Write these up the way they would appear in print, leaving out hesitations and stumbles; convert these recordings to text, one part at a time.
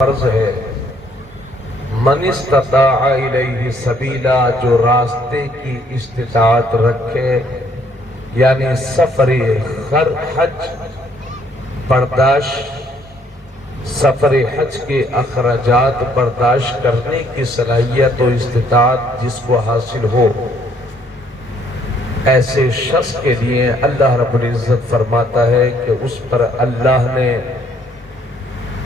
فرض ہے من استطاع الیہ سبیلا، جو راستے کی استطاعت رکھے، یعنی سفر حج برداشت، سفر حج کے اخراجات برداشت کرنے کی صلاحیت و استطاعت جس کو حاصل ہو، ایسے شخص کے لیے اللہ رب العزت فرماتا ہے کہ اس پر اللہ نے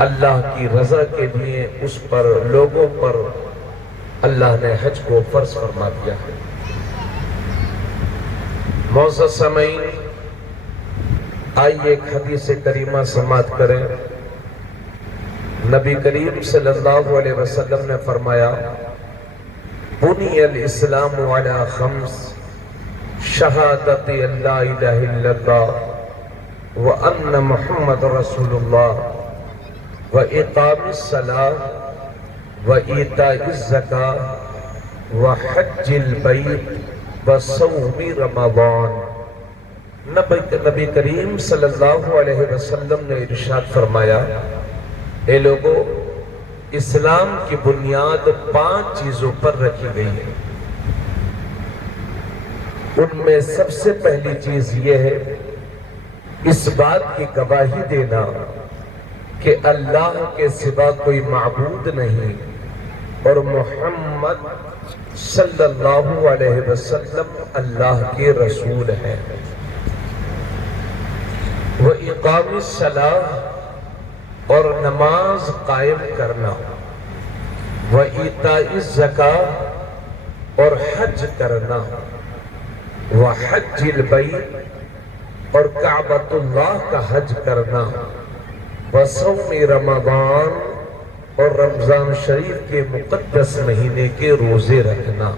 اللہ کی رضا کے لیے اس پر لوگوں پر اللہ نے حج کو فرض فرما دیا ہے۔ معزز سامعین، آئیے ایک حدیث کریمہ سماعت کریں۔ نبی کریم صلی اللہ علیہ وسلم نے فرمایا، بنی الاسلام علی خمس، شہادت ان لا الہ الا اللہ وان محمد رسول اللہ وإقام الصلاة وإيتاء الزکاة وحج البیت وصوم رمضان۔ نبی کریم صلی اللہ علیہ وسلم نے ارشاد فرمایا، اے لوگو، اسلام کی بنیاد 5 چیزوں پر رکھی گئی ہے۔ ان میں سب سے پہلی چیز یہ ہے اس بات کی گواہی دینا کہ اللہ کے سوا کوئی معبود نہیں اور محمد صلی اللہ علیہ وسلم اللہ کے رسول ہیں۔ وَإِقَامِ الصَّلَاةِ، اور نماز قائم کرنا، وَإِيتَاءِ الزَّکَاةِ، اور حج کرنا، وَحَجِّ الْبَیْتِ، اور کعبۃ اللہ کا حج کرنا، وصوم رمضان، اور رمضان شریف کے مقدس مہینے کے روزے رکھنا۔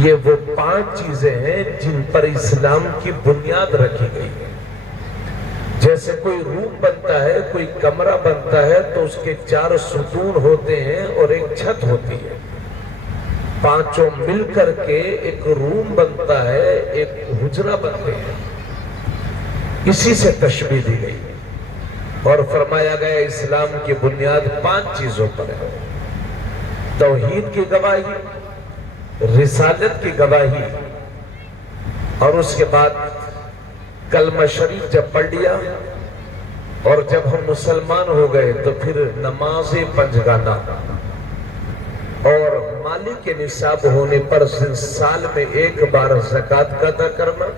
یہ وہ 5 چیزیں ہیں جن پر اسلام کی بنیاد رکھی گئی ہے۔ جیسے کوئی روم بنتا ہے، کوئی کمرہ بنتا ہے تو اس کے 4 ستون ہوتے ہیں اور ایک چھت ہوتی ہے، 5 مل کر کے ایک روم بنتا ہے، ایک حجرہ بنتے ہیں۔ اسی سے تشبیہ دی گئی اور فرمایا گیا اسلام کی بنیاد 5 چیزوں پر ہے۔ توحید کی گواہی، رسالت کی گواہی، اور اس کے بعد کلمہ شریف جب پڑھ لیا اور جب ہم مسلمان ہو گئے تو پھر نماز پنجگانہ، اور مالی کے نصاب ہونے پر سال میں 1 بار زکوٰۃ کا ادا کرنا،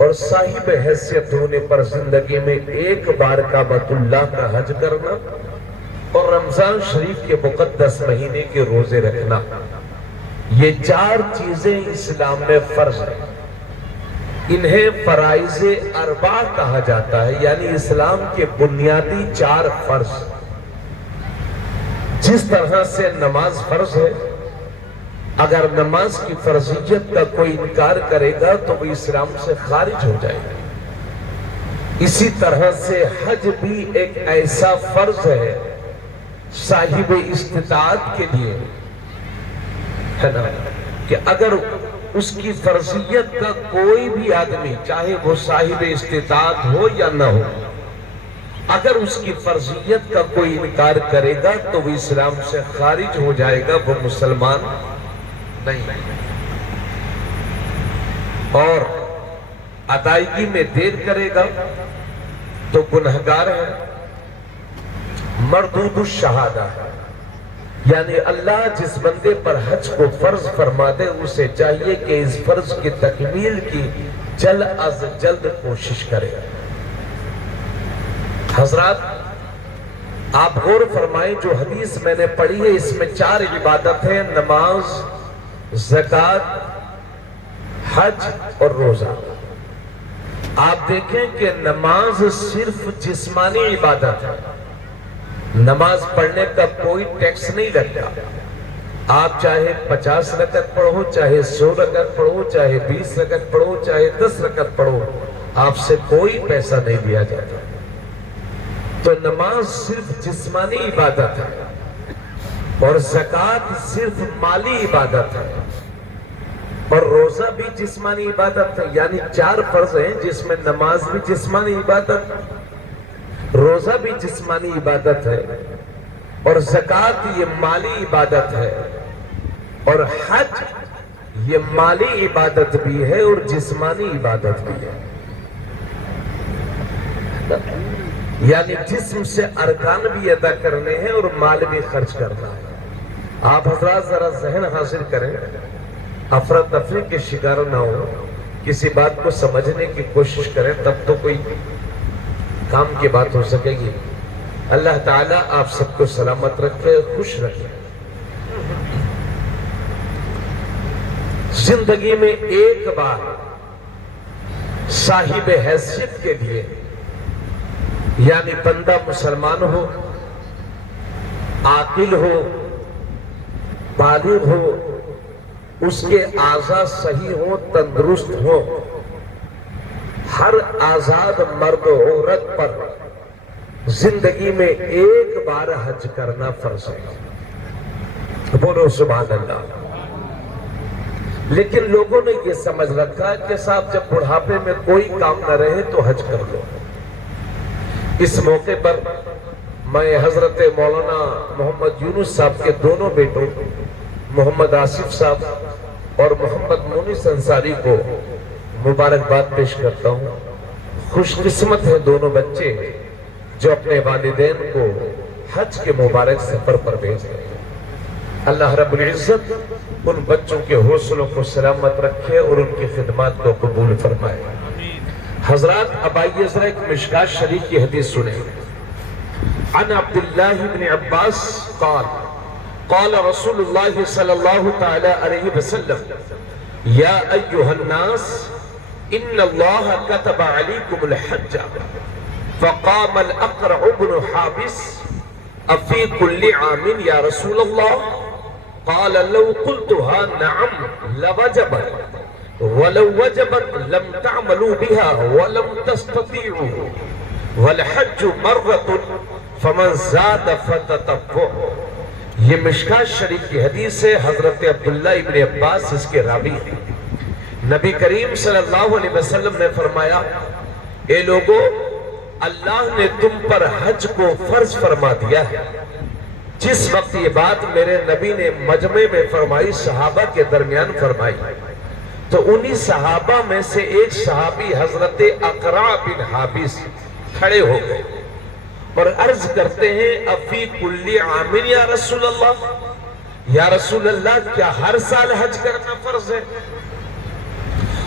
اور صاحب حیثیت ہونے پر زندگی میں 1 بار کعبۃ اللہ کا حج کرنا، اور رمضان شریف کے مقدس مہینے کے روزے رکھنا۔ یہ 4 چیزیں اسلام میں فرض ہیں۔ انہیں فرائض اربع کہا جاتا ہے، یعنی اسلام کے بنیادی 4 فرض۔ جس طرح سے نماز فرض ہے، اگر نماز کی فرضیت کا کوئی انکار کرے گا تو وہ اسلام سے خارج ہو جائے گا۔ اسی طرح سے حج بھی ایک ایسا فرض ہے صاحب استطاعت کے لیے، ہے نا، کہ اگر اس کی فرضیت کا کوئی بھی آدمی، چاہے وہ صاحب استطاعت ہو یا نہ ہو، اگر اس کی فرضیت کا کوئی انکار کرے گا تو وہ اسلام سے خارج ہو جائے گا، وہ مسلمان نہیں۔ اور ادائیگی میں دیر کرے گا تو گنہگار ہے، مردود الشہادہ ہے۔ یعنی اللہ جس بندے پر حج کو فرض فرما دے، اسے چاہیے کہ اس فرض کی تکمیل کی جلد از جلد کوشش کرے۔ حضرات، آپ غور فرمائیں، جو حدیث میں نے پڑھی ہے اس میں 4 عبادت ہیں: نماز، زکوٰۃ، حج اور روزہ۔ آپ دیکھیں کہ نماز صرف جسمانی عبادت ہے، نماز پڑھنے کا کوئی ٹیکس نہیں لگتا۔ آپ چاہے 50 رکعت پڑھو، چاہے 100 رکعت پڑھو، چاہے 20 رکعت پڑھو، چاہے 10 رکعت پڑھو، آپ سے کوئی پیسہ نہیں لیا جاتا۔ تو نماز صرف جسمانی عبادت ہے، اور زکوٰۃ صرف مالی عبادت ہے، اور روزہ بھی جسمانی عبادت ہے۔ یعنی 4 فرض ہیں جس میں نماز بھی جسمانی عبادت، روزہ بھی جسمانی عبادت ہے، اور زکات یہ مالی عبادت ہے، اور حج یہ مالی عبادت بھی ہے اور جسمانی عبادت بھی ہے، یعنی جسم سے ارکان بھی ادا کرنے ہیں اور مال بھی خرچ کرنا ہے۔ آپ حضرات ذرا ذہن حاصل کریں، افراتفری کے شکار نہ ہو، کسی بات کو سمجھنے کی کوشش کریں، تب تو کوئی کام کی بات ہو سکے گی۔ اللہ تعالیٰ آپ سب کو سلامت رکھے، خوش رکھے۔ زندگی میں ایک بار صاحب حیثیت کے لیے، یعنی بندہ مسلمان ہو، عاقل ہو، بالغ ہو، اس کے اعضاء صحیح ہوں، تندرست ہوں، ہر آزاد مرد و عورت پر زندگی میں ایک بار حج کرنا فرض ہے۔ بولو سبحان اللہ۔ لیکن لوگوں نے یہ سمجھ رکھا کہ صاحب جب بڑھاپے میں کوئی کام نہ رہے تو حج کر لو۔ اس موقع پر میں حضرت مولانا محمد یونس صاحب کے دونوں بیٹوں محمد آصف صاحب اور محمد مونس انصاری کو مبارکباد پیش کرتا ہوں۔ خوش قسمت ہیں دونوں بچے جو اپنے والدین کو حج کے مبارک سفر پر بھیج رہے ہیں۔ اللہ رب العزت ان بچوں کے حوصلوں کو سلامت رکھے اور ان کی خدمات کو قبول فرمائے۔ حضرات اب آئیے ذرا ایک مشکات شریف کی حدیث سنیں۔ عن عبداللہ بن عباس قال قال رسول اللہ صلی اللہ تعالی علیہ وسلم یا ایہا الناس ان اللہ کتب علیکم الحج فقام الاقرع بن حابس افی کل عام یا رسول اللہ قال لو قلتها نعم لوجبت ولو وجبت لم تعملوا بها ولم تستطيعوا والحج مرة فمن زاد فتتبع۔ یہ مشکات شریف کی حدیث ہے، حضرت عبداللہ ابن عباس اس کے راوی ہیں۔ نبی کریم صلی اللہ علیہ وسلم نے فرمایا، اے لوگو، اللہ نے تم پر حج کو فرض فرما دیا ہے۔ جس وقت یہ بات میرے نبی نے مجمع میں فرمائی، صحابہ کے درمیان فرمائی، تو انہی صحابہ میں سے ایک صحابی حضرت اقرع بن حابس کھڑے ہو گئے اور عرض کرتے ہیں افی کل عام یا رسول اللہ، یا رسول اللہ کیا ہر سال حج کرنا فرض ہے؟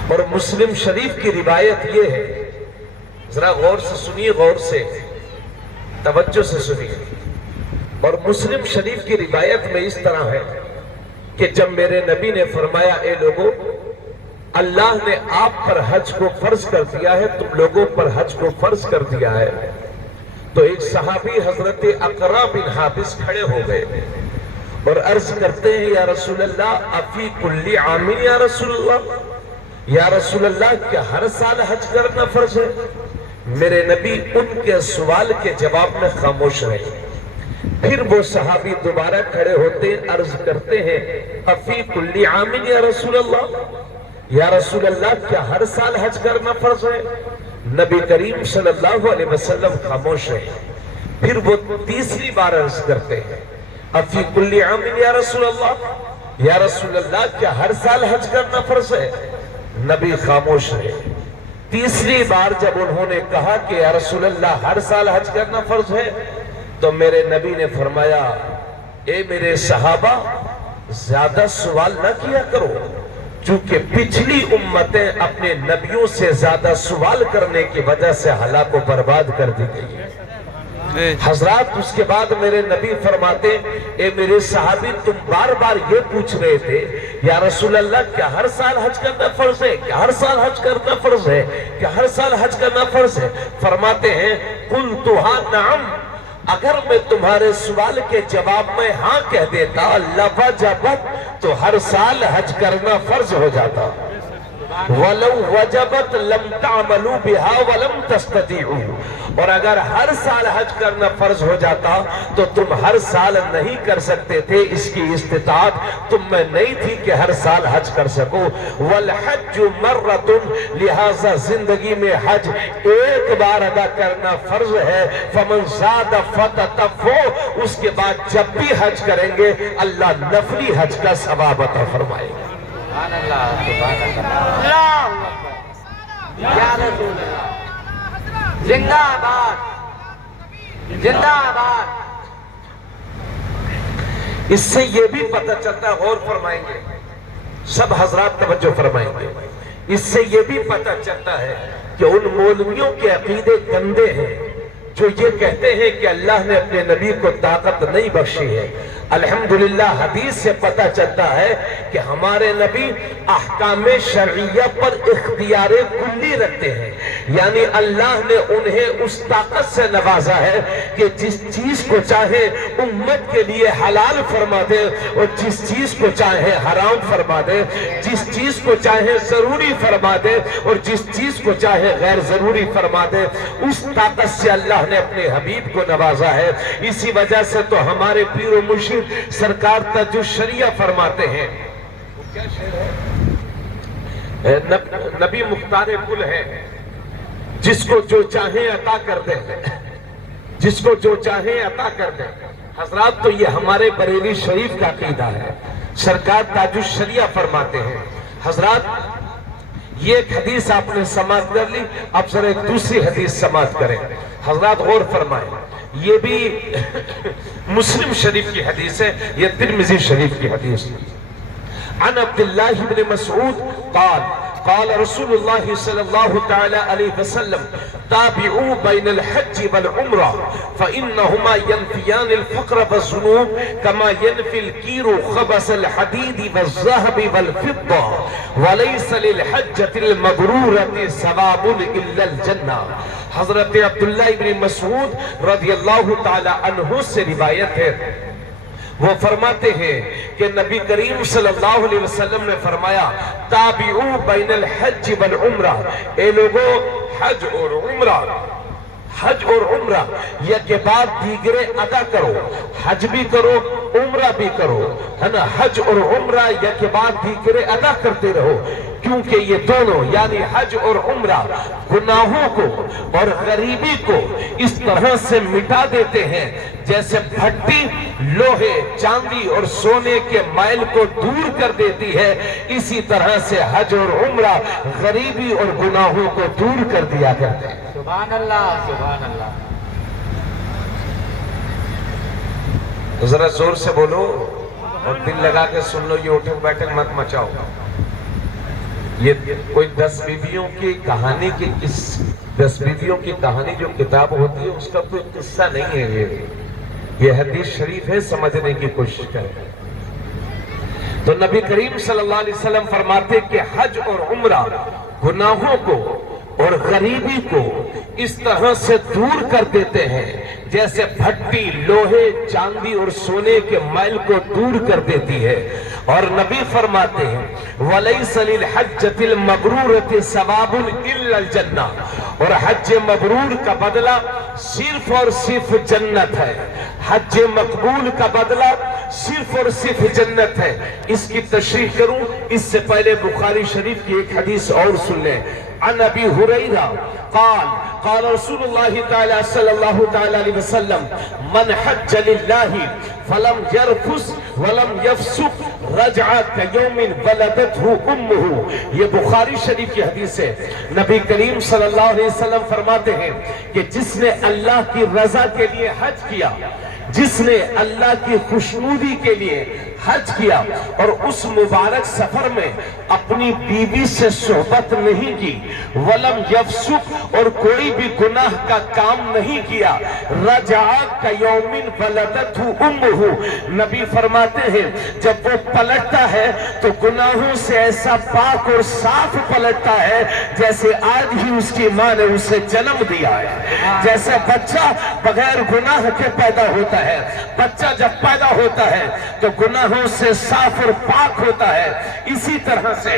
اور مسلم شریف کی روایت یہ ہے، ذرا غور سے سنیے، غور سے توجہ سے سنیے، اور مسلم شریف کی روایت میں اس طرح ہے کہ جب میرے نبی نے فرمایا اے لوگو، اللہ نے آپ پر حج کو فرض کر دیا ہے، تم لوگوں پر حج کو فرض کر دیا ہے، تو ایک صحابی حضرت اقرع بن حابس کھڑے ہو گئے اور عرض کرتے ہیں یا رسول اللہ افی کل عام یا رسول اللہ، یا رسول اللہ کیا ہر سال حج کرنا فرض ہے؟ میرے نبی ان کے سوال کے جواب میں خاموش رہے۔ پھر وہ صحابی دوبارہ کھڑے ہوتے عرض کرتے ہیں افی کل عام یا رسول اللہ، یا رسول اللہ کیا ہر سال حج کرنا فرض ہے؟ نبی کریم صلی اللہ علیہ وسلم خاموش رہے۔ پھر وہ تیسری بار عرض کرتے ہیں افی کل عام یا رسول اللہ، یا رسول اللہ کیا ہر سال حج کرنا فرض ہے؟ نبی خاموش رہے۔ تیسری بار جب انہوں نے کہا کہ یا رسول اللہ ہر سال حج کرنا فرض ہے، تو میرے نبی نے فرمایا اے میرے صحابہ، زیادہ سوال نہ کیا کرو، چونکہ پچھلی امتیں اپنے نبیوں سے زیادہ سوال کرنے کی وجہ سے ہلاک و برباد کر دی گئی ہے۔ حضرات اس کے بعد میرے نبی فرماتے اے میرے صحابی، تم بار بار یہ پوچھ رہے تھے یا رسول اللہ کیا ہر سال حج کرنا فرض ہے، کیا ہر سال حج کرنا فرض ہے، کیا ہر سال حج کرنا فرض ہے؟ فرماتے ہیں قلتھا نعم، اگر میں تمہارے سوال کے جواب میں ہاں کہہ دیتا لوجبت، تو ہر سال حج کرنا فرض ہو جاتا، وَلَوْ وَجَبَتْ لَمْ تَعْمَلُوا بِهَا وَلَمْ تَسْتَطِيعُوا، اور اگر ہر سال حج کرنا فرض ہو جاتا تو تم ہر سال نہیں کر سکتے تھے، اس کی استطاعت تم میں نہیں تھی کہ ہر سال حج کر سکو۔ والحج مرۃ، لہذا زندگی میں حج ایک بار ادا کرنا فرض ہے۔ فمن زاد فتطوع، اس کے بعد جب بھی حج کریں گے اللہ نفلی حج کا ثواب عطا فرمائے گا۔ سبحان اللہ، سبحان اللہ، یا رسول اللہ، زندہ آباد، زندہ آباد۔ اس سے یہ بھی پتہ چلتا ہے، غور فرمائیں گے سب حضرات، توجہ فرمائیں گے، اس سے یہ بھی پتہ چلتا ہے کہ ان مولویوں کے عقیدے گندے ہیں جو یہ کہتے ہیں کہ اللہ نے اپنے نبی کو طاقت نہیں بخشی ہے۔ الحمدللہ حدیث سے پتہ چلتا ہے کہ ہمارے نبی احکام شرعیہ پر اختیار کلی رکھتے ہیں، یعنی اللہ نے انہیں اس طاقت سے نوازا ہے کہ جس چیز کو چاہے امت کے لیے حلال فرما دے اور جس چیز کو چاہے حرام فرما دے، جس چیز کو چاہے ضروری فرما دے اور جس چیز کو چاہے غیر ضروری فرما دے۔ اس طاقت سے اللہ نے اپنے حبیب کو نوازا ہے۔ اسی وجہ سے تو ہمارے پیر و مرشد سرکار تاج الشریعہ فرماتے ہیں، نبی مختار کل ہے، جس کو جو چاہیں عطا کر دیں، جس کو جو چاہیں عطا کر دیں۔ حضرات تو یہ ہمارے بریلی شریف کا عقیدہ ہے، سرکار تاج الشریعہ فرماتے ہیں۔ حضرات یہ ایک حدیث آپ نے سماعت کر لی، اب ذرا ایک دوسری حدیث سماعت کریں۔ حضرات غور فرمائیں، یہ بھی مسلم شریف کی حدیث ہے، یہ ترمذی شریف کی حدیث ہے۔ عن عبداللہ بن مسعود قال قال رسول اللہ صلی اللہ تعالی علیہ وسلم تابعوا بین الحج والعمرہ فإنہما ينفیان الفقر والذنوب كما ينفی الکیر خبث الحدید والذهب والفضة وليس للحجة المبرورة ثواب إلا الجنہ۔ حضرت عبداللہ بن مسعود رضی اللہ تعالی عنہ سے روایت ہے، وہ فرماتے ہیں کہ نبی کریم صلی اللہ علیہ وسلم نے فرمایا تابعوا بین الحج والعمرہ، اے لوگوں حج اور عمرہ یہ کے بعد دیگرے ادا کرو، حج بھی کرو عمرہ بھی کرو، ہے نا، حج اور عمرہ یہ کے بعد دیگرے ادا کرتے رہو، کیونکہ یہ دونوں یعنی حج اور عمرہ گناہوں کو اور غریبی کو اس طرح سے مٹا دیتے ہیں جیسے بھٹی لوہے چاندی اور سونے کے میل کو دور کر دیتی ہے، اسی طرح سے حج اور عمرہ غریبی اور گناہوں کو دور کر دیا کرتے ہیں۔ سبحان اللہ، سبحان اللہ۔ ذرا زور سے بولو اور دل لگا کے سن لو، یہ اٹھک بیٹھک مت مچاؤ۔ یہ کوئی 10 بیویوں کی کہانی کی 10 بیویوں کی کہانی جو کتاب ہوتی ہے اس کا کوئی قصہ نہیں ہے، یہ حدیث شریف ہے، سمجھنے کی کوشش کریں۔ تو نبی کریم صلی اللہ علیہ وسلم فرماتے کہ حج اور عمرہ گناہوں کو اور غریبی کو اس طرح سے دور کر دیتے ہیں جیسے بھٹی لوہے چاندی اور سونے کے میل کو دور کر دیتی ہے۔ اور نبی فرماتے ہیں وَلَيْسَ لِلْحَجَّةِ الْمَبْرُورَةِ ثَوَابٌ إِلَّا الْجَنَّةِ، اور حج مبرور کا بدلہ صرف اور صرف جنت ہے، حج مقبول کا بدلہ صرف اور صرف جنت ہے۔ اس کی تشریح کروں اس سے پہلے بخاری شریف کی ایک حدیث اور سن لیں۔ عن ابی ہریرہ قال قال رسول اللہ تعالی صلی اللہ تعالی علیہ وسلم من حج للہ فلم یرفث ولم یفسق رجع کیوم ولدتہ امہ۔ یہ بخاری شریف کی حدیث ہے۔ نبی کریم صلی اللہ علیہ وسلم فرماتے ہیں کہ جس نے اللہ کی رضا کے لیے حج کیا، جس نے اللہ کی خوشنودی کے لیے حج کیا اور اس مبارک سفر میں اپنی بیوی سے صحبت نہیں کی، ولم یفسق اور کوئی بھی گناہ کا کام نہیں کیا، رجع کیوم ولدتہ امہ، نبی فرماتے ہیں جب وہ پلٹتا ہے تو گناہوں سے ایسا پاک اور صاف پلٹتا ہے جیسے آج ہی اس کی ماں نے اسے جنم دیا ہے۔ جیسے بچہ بغیر گناہ کے پیدا ہوتا ہے، بچہ جب پیدا ہوتا ہے تو گناہوں سے صاف اور پاک ہوتا ہے، اسی طرح سے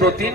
2-3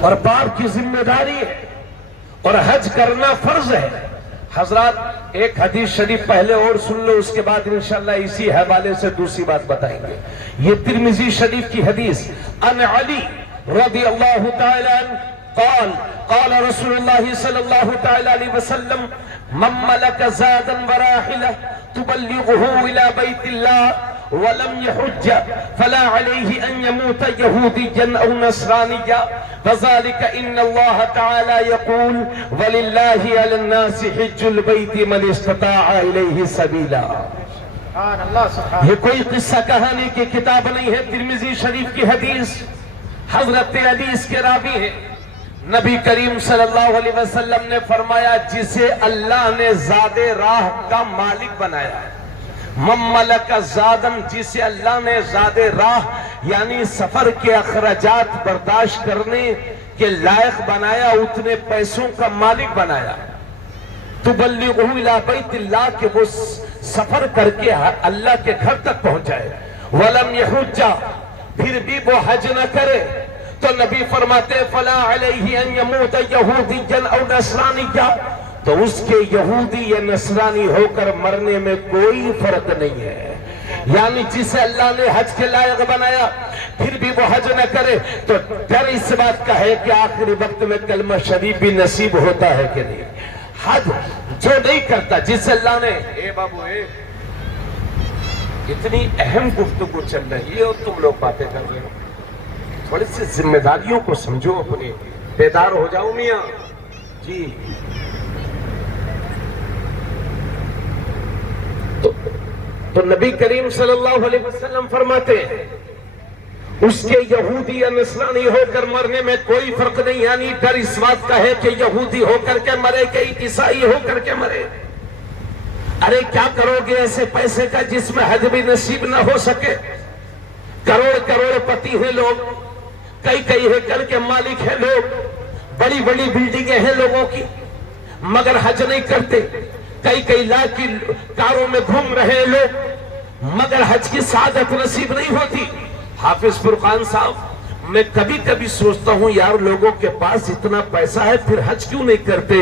اور باپ کی ذمہ داری ہے اور حج کرنا فرض ہے. حضرات ایک حدیث شریف پہلے اور سن لو, اس کے بعد انشاءاللہ اسی حوالے سے دوسری بات بتائیں گے. یہ ترمذی شریف کی حدیث, ان علی رضی اللہ تعالی عنہ قال قال رسول اللہ صلی اللہ تعالی علیہ وسلم من ملک زادا وراحلہ تبلغه الى بیت اللہ ولم يحج فلا عليه أن يموت يهوديا أو نصرانيا فذلك إن الله تعالى يقول ولله على الناس حج البيت من استطاع إليه سبيلا. یہ کوئی قصہ کہانی کی کتاب نہیں ہے, ترمذی شریف کی حدیث. حضرت علی اس کے راوی ہیں. نبی کریم صلی اللہ علیہ وسلم نے فرمایا جسے اللہ نے زاد راہ کا مالک بنایا, من ملک زادن, جسے اللہ نے زاد راہ یعنی سفر کے اخراجات برداشت کرنے کے لائق بنایا, اتنے پیسوں کا مالک بنایا, تبلغہ الی بیت اللہ, کہ وہ سفر کر کے اللہ کے گھر تک پہنچائے. ولم یحج, پھر بھی وہ حج نہ کرے, تو نبی فرماتے فلا علیہ ان یموت یہودیا او نصرانیا, تو اس کے یہودی یا نصرانی ہو کر مرنے میں کوئی فرق نہیں ہے. یعنی جسے اللہ نے حج کے لائق بنایا پھر بھی وہ حج نہ کرے تو ڈر اس بات کا ہے کہ آخری وقت میں کلمہ شریف بھی نصیب ہوتا ہے کہ نہیں. حج جو نہیں کرتا, جسے اللہ نے, اے بابو اے, اتنی اہم گفتگو چل رہی ہے اور تم لوگ باتیں کر رہے ہو, تھوڑی سی ذمہ داریوں کو سمجھو, اپنی بیدار ہو جاؤ میاں جی. تو نبی کریم صلی اللہ علیہ وسلم فرماتے ہیں اس کے یہودی یا نصرانی ہو کر مرنے میں کوئی فرق نہیں. یعنی ڈر اس بات کا ہے کہ یہودی ہو کر کے مرے کہ عیسائی ہو کر کے مرے. ارے کیا کرو گے ایسے پیسے کا جس میں حج بھی نصیب نہ ہو سکے. کروڑ پتی ہیں لوگ, کئی ایکڑ کے مالک ہیں لوگ, بڑی بڑی بلڈنگیں ہیں لوگوں کی, مگر حج نہیں کرتے. کئی لاکھ کی کاروں میں گھوم رہے لوگ, مگر حج کی سعادت نصیب نہیں ہوتی. حافظ فرقان صاحب, میں کبھی سوچتا ہوں یار لوگوں کے پاس اتنا پیسہ ہے پھر حج کیوں نہیں کرتے.